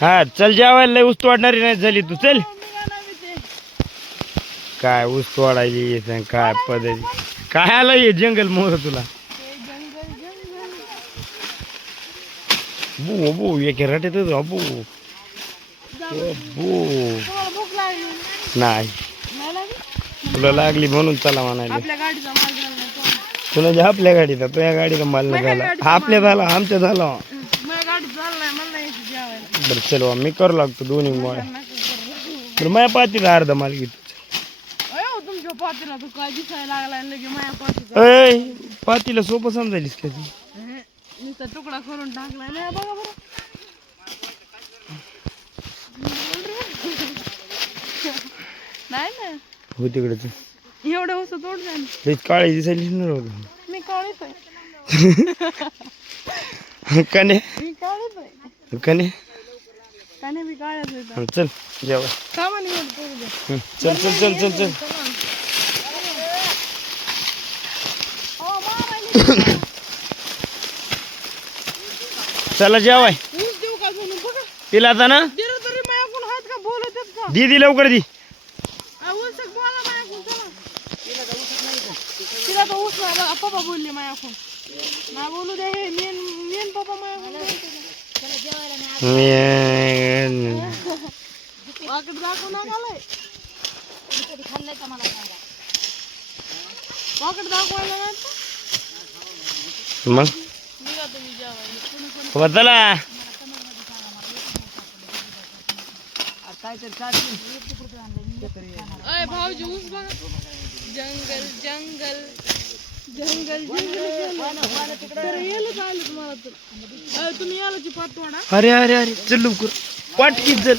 हा चल जेवायला लय ऊस तोडणारी नाही झाली तू चल. काय ऊस तोडायली काय पद्धती काय आलं हे जंगल मोर तुला. बू बू एक रटेत बू बू नाही तुला लागली म्हणून चला म्हणाले. तुला जे आपल्या गाडीचा तो या गाडीचा माल नाही झाला आपल्या झाला आमच्या झाला. बरं चल मी करू लागतो दोन्ही मोळ्या. बरं माझ्या पातीला अर्धा माल घेतो. पातीला सोपं समजायलीस का ती. तुकडा करून टाकलाय ना बघा बरं. नाही ना हो तिकडे एवढं ऊस तोडलं काळी दिसायली मी काळीच आहे. कने मी काळीच आहे. कने त्याने मी काळ्याच आहे. चल जेवा का म्हणे चल चल चल चल चल. चला जेवाय तिला आता ना दी लवकर दी. तिला तर ऊस पप्पा बोलले माझ्याकडून नाही बोलू दे. हे मेन पप्पा माझ्याकडून वाकड दाखव ना मला वाकड दाखवायला नाही मग चला भाऊजी ऊस बघा. जंगल जंगल जंगल जंगल येलं चाललं तुम्हाला तर तुम्ही यालाची पात तोडा. अरे अरे अरे चल लवकर वाटकीत चल.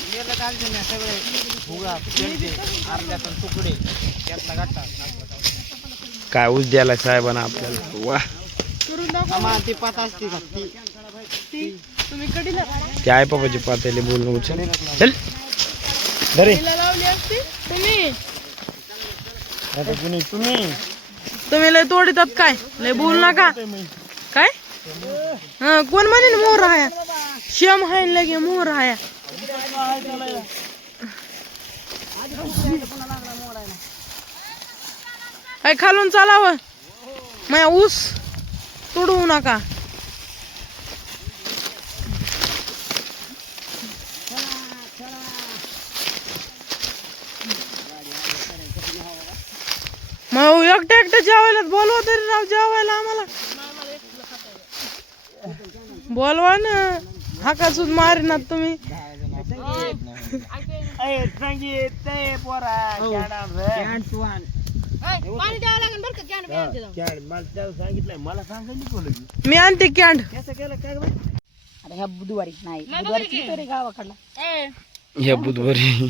काय ऊस द्यायला साहेबांना आपल्याला वा करून दाखवा. ती पात असते तुम्ही कडीला ते आहे पापाची पातेले बोलणं उचल चल धरे लावली असती तुम्ही. आता कुणी तुम्ही लय तोडतात काय लय बोल नका काय. हा कोण म्हणेन मोर हाया श्याम हाय लगे मोर हाया. काय खालून चालावं माया ऊस तोडवू नका. मग एकट्या एकट्या जेवायला बोलवा तरी राव जेवायला आम्हाला बोलवा ना. हाका सुद मारिनात तुम्ही. मी आणते कॅन्ड ह्या बुधवारी नाही बुधवारी गावाकडला या बुधवारी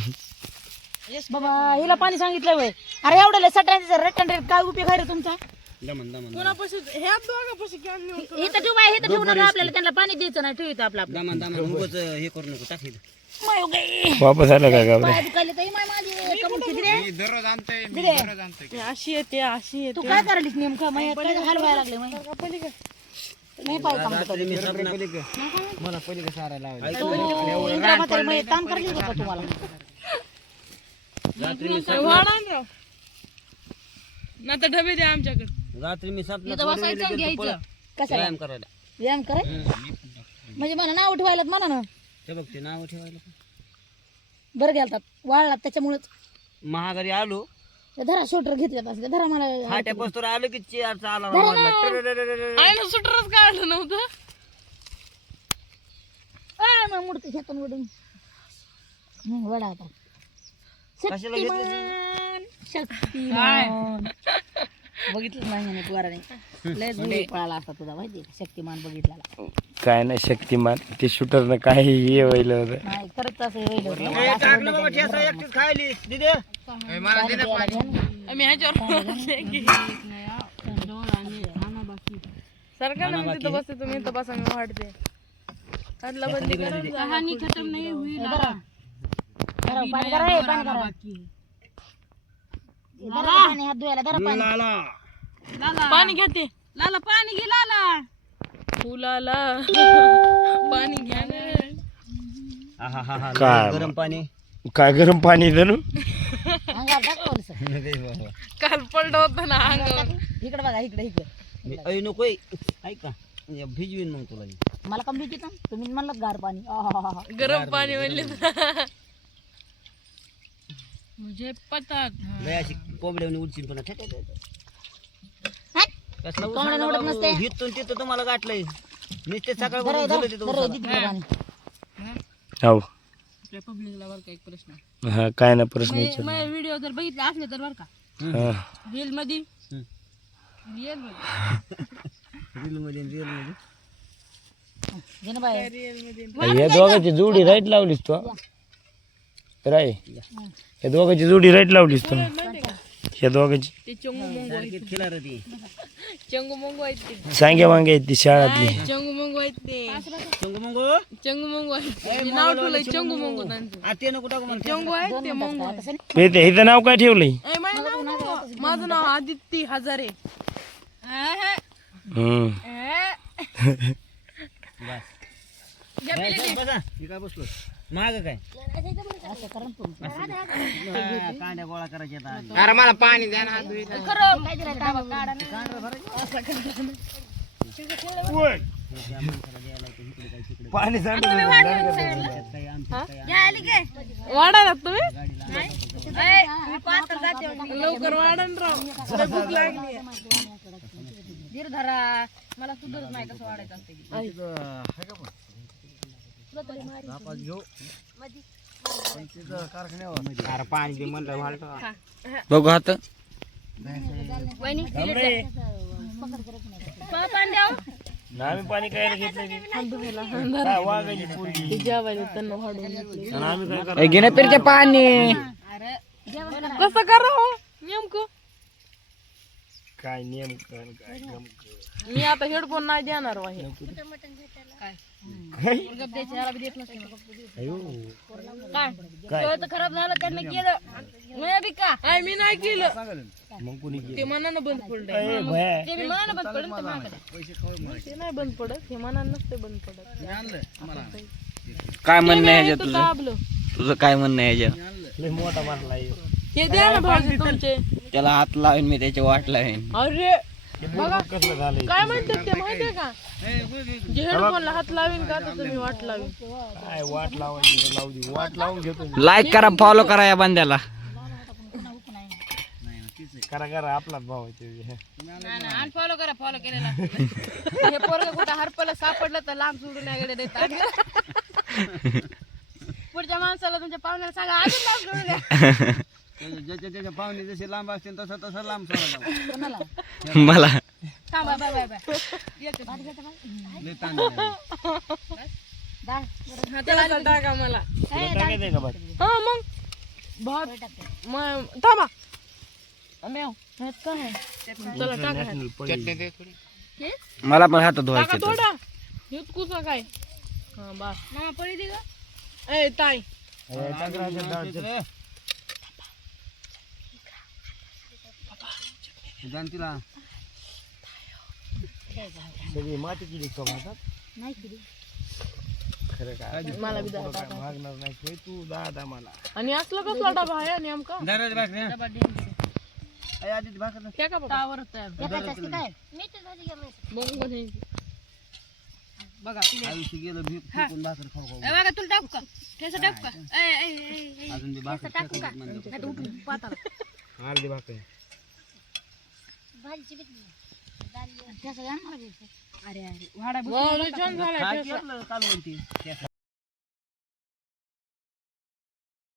बाबा हिला पाणी सांगितलं वय. अरे एवढं सटायचं रट्टन रेट काय उपयोग आहे रे तुमचा. इथं ठेवू नका आपल्याला त्यांना पाणी द्यायचं नाही ठेवतो आपला वापस आला का गावला. अशी येते अशी येते. तू काय करायलीस नेमकं हलवायला लागले नाही पाहिजे काम करायला होतं तुम्हाला. नंतर डबे द्या आमच्याकडे. रात्री मी व्यायाम करायला म्हणजे मला नाव ठेवायला म्हणा ना. ते बघते नाव ठेवायला बरं गेलतात वाळलात त्याच्यामुळेच महागारी आलो धरा शोटर घेतल्यात असं धरा मला फाट्या पोस्टर आलो की चेअरचा आला आईनं सुटरच काढलं नव्हतं. मग मूर्ती घेतो वडून वडा आता. शक्तिमान शक्तिमान बघितलं नाही पोराने लय धुळे पळाला असता तुझा माहिती का शक्तिमान बघितला काय नाही शक्तिमान ते शूटरनं काय हे व्हायला होतं. नाही खरंच असं आम्ही ह्याच्यावर सरकारने म्हणते तिथं बसते तुम्ही इथं बसा मी वाढते. आदला बदली कहाणी खतम नाही हुई ना. हात धुवायला धरा पाणी पाणी घेते लाला पाणी घे लाला फुलाला पाणी घ्या ना. आहाहाहा, काय गरम पाणी काय गरम पाणी धरू अंगावर टाकलं सर. नाही बाबा. काल पडलं होतं ना अंगावर. इकडे बघा इकडे इकडे. नको ऐका भिजवीन मग तुला मी. मला कमी किती तुम्ही म्हणलं गार पाणी आहाहाहा. गरम पाणी म्हणले मुझे पता था. लय अशी कोंबड्यावनी उडचीन पण हट. कसला कोंबड्याला उडत नसते. हिथून तिथं तुम्हाला गाठलंय नुसते सकाळ धर, धर, तिथं धर, उसाला. दे तिकडे पाणी. हो आपल्या पब्लिकला बरं का एक प्रश्न. हा काय ना प्रश्न विचार माझे व्हिडिओ जर बघितले असले तर बरं का हा. रील मध्ये हम्म. रिअल मध्ये रील मध्ये घे ना बाई. रिअल मध्ये या दोघांची जोडी राईट लावलीस तू राय या दोघांची जोडी राईट लावलीस तू माहिती का या दोघांची ते चंगू मंगू आहेत. खेळा रे ती चंगू मंगू आहेत ते. सांग्या वांग्या आहेत ती शाळातली चंगू मंगू आहेत ते. चंगू मंगू चंगू मंगू आहेत ते. मी नाव ठेवलंय चंगू मंगू त्यांचं. ते नको टाकू मला चंगू आहेत ते मंगू आहेत. तसं नाही. हिचं नाव काय ठेवलंय ए, माझं नाव आदित्य हजारे. हम्म बस बसा मी काय बसलो माग काय असं करा ना तुम्ही. कांड्या गोळा करायच्या आता. अरे मला पाणी द्या ना खरं काय दिलं ताबा काढा ना. पाणी वाढा तुम्ही लवकर वाढा ना राव. लय भूक लागली. धीर धरा. मला सुधरत नाही कसं वाढायचं असते. अरे पाणी दे म्हणलं बघू आता आम्ही पाणी काय घेतलं वागायची पोरगी जेवायला त्यांना वाढून घेतले. आणि आम्ही काय करायचं घेण्यापेरचे पाणी कसं करा हो नेमकं. काय नियम कर काय गमकं. मी आता हेडफोन नाही देणार वाहे. अयो खराब झालं त्यांनी केलं. आय मी नाही केलं. मग कोणी केलं? ते मनानं बंद पडलं. ए, भया. ते मी मनानं बंद पडलं ते महागडं. ते नाही बंद पडत. हे मनानं नसते बंद पडत. काय म्हणणं आहे हे ह्याच्यात तर तुझं दाबलं. तुझं काय म्हणणं आहे ह्याच्यात लय मोठा मारला आहे. हे द्या ना भाऊजी तुमचे. त्याला हात लावेन मी त्याची वाट लावेन अरे बघा कसलं झालंय काय म्हणतात ते माहितीये का जे हेडफोनला हात लावीन का तर तुम्ही वाट लावीन. काय वाट लावायची लावू दे वाट लावून घेतो मी. लाईक करा फॉलो करा या बंद्याला करा करा आपलाच भाव आहे ते. अनफॉलो करा फॉलो केलेला. हे पोरग कुठं हरपलं सापडलं तर लांब सोडून याकडे देतात. पुढच्या माणसाला तुमच्या पाहुण्याला सांगा अजून लांब सोडून द्या. ज्याच्या पाहुणे जसे लांब असतील तसं तसं लांब सोडा कोणाला? मला थांबा बाय बाय बाय. लय ताण झाला. डाळ. त्याला टाका मला. तुला टाकायचंय का भात? हा मग भात थांबा. चला टाका. नॅशनल पडली. मला पण हात टाका धुवायचे थोडा. हेच कुसा काय. हा बस. मामा पळी दे ग. ए ताई ए, टाक राजा, डाळ, चल. जाणतीला सगळी माती केली का भातात? नाही किती. खरं काय मला बी द्या. काय मागणार नाही होय तू दादा मला. आणि असलं कसला डबा आहे नेमका. दाराची भाकरी आधीच भाकर क्या का बाबा एकाच असते काय? बघू म्हणे. आयुष्य गेलं भीक फेकून भाकर खाऊ खाऊ. बघा तुला टाकू का? ठेसा टाकू का? अजून बी भाकर फेकून म्हणलं. अर्धी भाकर ठेसा घ्या ना. छान झालाय काय केलं कालवण ते?